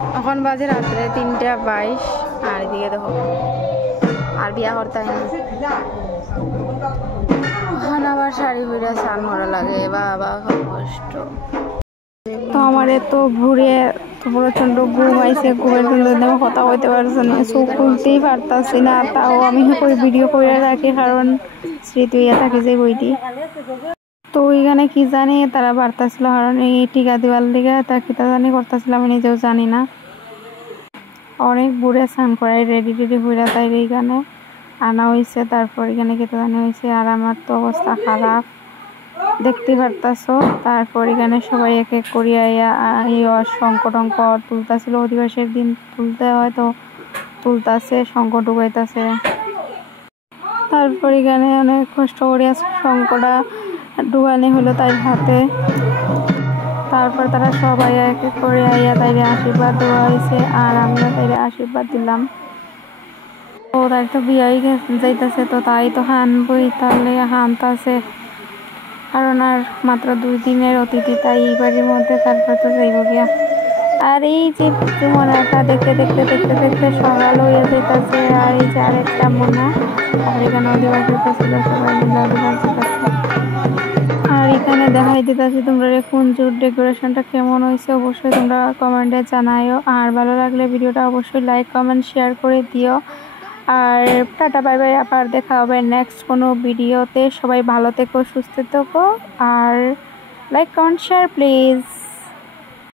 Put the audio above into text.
এখন বাজে রাত্রে 3:22 আর এদিকে দেখো আর বিয়া করতে হয় না এখন আবার শাড়ি পরে স্নান করা লাগে বাবা খুব কষ্ট। তো আমার তো ঘুরে প্রচন্ড ঘুম আইসে, ঘুমের জন্য কথা বলতে পারছি না, চোখ খুলতেই পারতাছি না। তাও আমি ভিডিও করে রাখি কারণ স্মৃতি হইয়া থাকে যে বইটি। তো ওইখানে কি জানি তারা বাড়তাছিল কারণ এই টিকা দিবার দিকে তা কিতা জানি করতেছিল আমি নিজেও জানি না। অনেক বুড়ে স্নান করাই রেডি টেডি হইয়া তাই এইখানে আনা হয়েছে, তারপর এখানে কিতা জানি হয়েছে। আর আমার তো অবস্থা খারাপ দেখতে পারতাছো। তারপর এখানে সবাই এক এক করিয়া শঙ্খ টঙ্ক তুলতাছিল, অধিবাসের দিন তুলতে হয় তো তুলতাছে, শঙ্খ ডুবাইতাছে। তারপর এখানে অনেক কষ্ট করিয়া শঙ্খটা ডুবানি হলো তার হাতে। তারপর তারা সবাই এক এক করে আইয়া তাইরে আশীর্বাদ দেওয়া হয়েছে আর আমিও তাইরে আশীর্বাদ দিলাম। ও তাই তো বিয়াই যাইতেছে, তো তাই তো হানবই, তাহলে হানতাছে কারণ আর মাত্র 2 দিনের অতিথি, তাই এই বাড়ির মধ্যে তারপর তো যাইব গিয়া। আর এই যে মোনাটা দেখতে দেখতে দেখতে দেখতে সকাল হয়ে যেতেছে। আর এই যে আরেকটা মোনা, আর এখানে অধিবাসী ছিল সবাই মিলে অধিবাসী আছে। আর এখানে দেখাই দিতেছি তোমরা কুঞ্জুর ডেকোরেশনটা কেমন হয়েছে অবশ্যই তোমরা কমেন্টে জানাইও। আর ভালো লাগলে ভিডিওটা অবশ্যই লাইক কমেন্ট শেয়ার করে দিও। আর টাটা বাই বাই, আবার দেখা হবে নেক্সট কোনো ভিডিওতে। সবাই ভালো থেকো, সুস্থ থেকো, আর লাইক কমেন্ট শেয়ার প্লিজ।